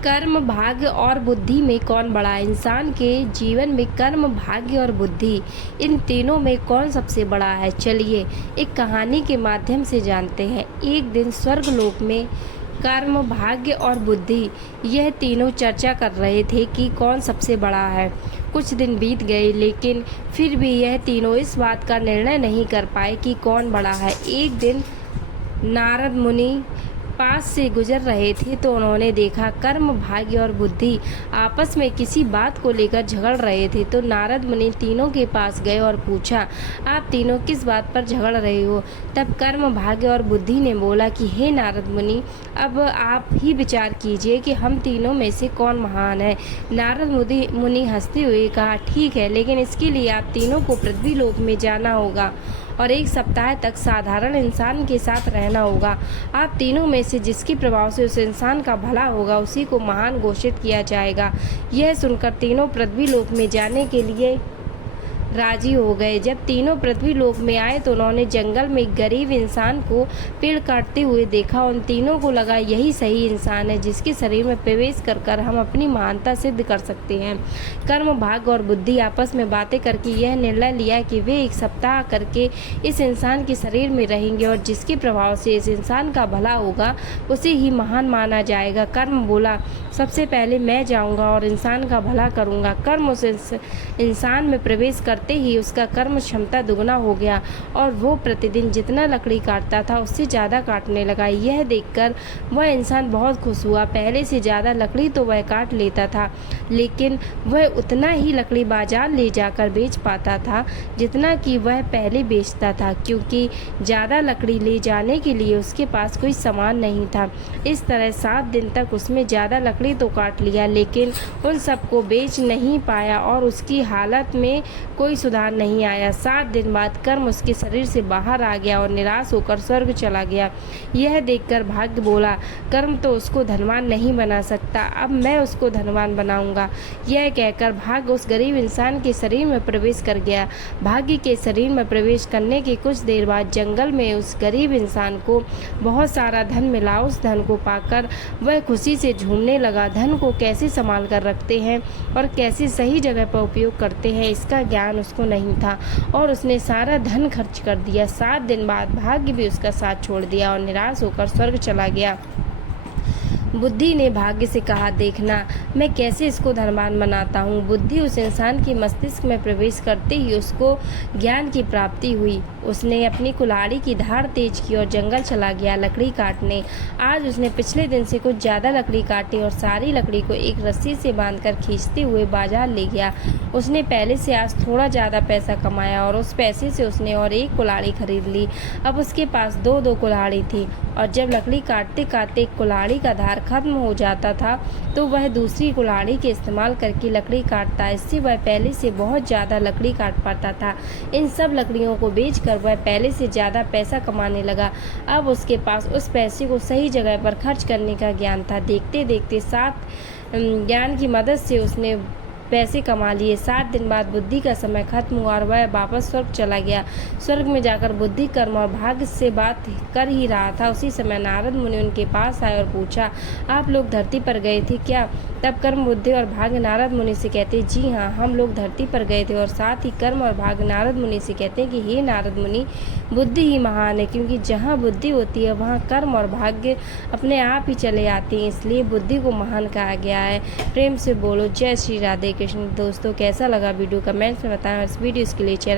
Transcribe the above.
कर्म, भाग्य और बुद्धि में कौन बड़ा है? इंसान के जीवन में कर्म, भाग्य और बुद्धि, इन तीनों में कौन सबसे बड़ा है? चलिए एक कहानी के माध्यम से जानते हैं। एक दिन स्वर्गलोक में कर्म, भाग्य और बुद्धि, यह तीनों चर्चा कर रहे थे कि कौन सबसे बड़ा है। कुछ दिन बीत गए, लेकिन फिर भी यह तीनों इस बात का निर्णय नहीं कर पाए कि कौन बड़ा है। एक दिन नारद मुनि पास से गुजर रहे थे तो उन्होंने देखा कर्म, भाग्य और बुद्धि आपस में किसी बात को लेकर झगड़ रहे थे। तो नारद मुनि तीनों के पास गए और पूछा, आप तीनों किस बात पर झगड़ रहे हो? तब कर्म, भाग्य और बुद्धि ने बोला कि हे नारद मुनि, अब आप ही विचार कीजिए कि हम तीनों में से कौन महान है। नारद मुनि हंसते हुए कहा, ठीक है, लेकिन इसके लिए आप तीनों को पृथ्वी लोक में जाना होगा और 1 सप्ताह तक साधारण इंसान के साथ रहना होगा। आप तीनों में से जिसके प्रभाव से उस इंसान का भला होगा, उसी को महान घोषित किया जाएगा। यह सुनकर तीनों पृथ्वी लोक में जाने के लिए राजी हो गए। जब तीनों पृथ्वी लोक में आए तो उन्होंने जंगल में एक गरीब इंसान को पेड़ काटते हुए देखा। उन तीनों को लगा यही सही इंसान है जिसके शरीर में प्रवेश कर हम अपनी महानता सिद्ध कर सकते हैं। कर्म, भाग्य और बुद्धि आपस में बातें करके यह निर्णय लिया कि वे 1 सप्ताह करके इस इंसान के शरीर में रहेंगे और जिसके प्रभाव से इस इंसान का भला होगा, उसे ही महान माना जाएगा। कर्म बोला, सबसे पहले मैं जाऊंगा और इंसान का भला करूंगा। कर्म उस इंसान में प्रवेश करते ही उसका कर्म क्षमता दुगना हो गया और वो प्रतिदिन जितना लकड़ी काटता था उससे ज़्यादा काटने लगा। यह देखकर वह इंसान बहुत खुश हुआ। पहले से ज़्यादा लकड़ी तो वह काट लेता था, लेकिन वह उतना ही लकड़ी बाजार ले जाकर बेच पाता था जितना कि वह पहले बेचता था, क्योंकि ज़्यादा लकड़ी ले जाने के लिए उसके पास कोई सामान नहीं था। इस तरह 7 दिन तक उसमें ज़्यादा लकड़ी तो काट लिया, लेकिन उन सबको बेच नहीं पाया और उसकी हालत में कोई सुधार नहीं आया। 7 दिन बाद कर्म उसके शरीर से बाहर आ गया और निराश होकर स्वर्ग चला गया। यह देखकर भाग्य बोला, कर्म तो उसको धनवान नहीं बना सकता, अब मैं उसको धनवान बनाऊंगा। यह कहकर भाग्य उस गरीब इंसान के शरीर में प्रवेश कर गया। भाग्य के शरीर में प्रवेश करने के कुछ देर बाद जंगल में उस गरीब इंसान को बहुत सारा धन मिला। उस धन को पाकर वह खुशी से झूमने लगा। धन को कैसे संभाल कर रखते हैं और कैसे सही जगह पर उपयोग करते हैं, इसका ज्ञान उसको नहीं था और उसने सारा धन खर्च कर दिया। 7 दिन बाद भाग्य भी उसका साथ छोड़ दिया और निराश होकर स्वर्ग चला गया। बुद्धि ने भाग्य से कहा, देखना मैं कैसे इसको धनवान बनाता हूँ। बुद्धि उस इंसान के मस्तिष्क में प्रवेश करते ही उसको ज्ञान की प्राप्ति हुई। उसने अपनी कुल्हाड़ी की धार तेज की और जंगल चला गया लकड़ी काटने। आज उसने पिछले दिन से कुछ ज़्यादा लकड़ी काटी और सारी लकड़ी को एक रस्सी से बांधकर खींचते हुए बाजार ले गया। उसने पहले से आज थोड़ा ज़्यादा पैसा कमाया और उस पैसे से उसने और एक कुल्हाड़ी खरीद ली। अब उसके पास 2-2 कुल्हाड़ी थी और जब लकड़ी काटते काटते कुल्हाड़ी का धार खत्म हो जाता था तो वह दूसरी कुल्हाड़ी के इस्तेमाल करके लकड़ी काटता। इससे वह पहले से बहुत ज़्यादा लकड़ी काट पाता था। इन सब लकड़ियों को बेचकर वह पहले से ज़्यादा पैसा कमाने लगा। अब उसके पास उस पैसे को सही जगह पर खर्च करने का ज्ञान था। देखते देखते 7 ज्ञान की मदद से उसने पैसे कमा लिए। 7 दिन बाद बुद्धि का समय खत्म हुआ और वह वापस स्वर्ग चला गया। स्वर्ग में जाकर बुद्धि कर्म और भाग्य से बात कर ही रहा था। उसी समय नारद मुनि उनके पास आए और पूछा, आप लोग धरती पर गए थे क्या? तब कर्म, बुद्धि और भाग्य नारद मुनि से कहते, जी हाँ, हम लोग धरती पर गए थे। और साथ ही कर्म और भाग्य नारद मुनि से कहते हैं कि हे नारद मुनि, बुद्धि ही महान है, क्योंकि जहाँ बुद्धि होती है वहाँ कर्म और भाग्य अपने आप ही चले आते हैं, इसलिए बुद्धि को महान कहा गया है। प्रेम से बोलो जय श्री राधे कृष्ण। दोस्तों, कैसा लगा वीडियो कमेंट्स में बताएं और इस वीडियो के लिए चैनल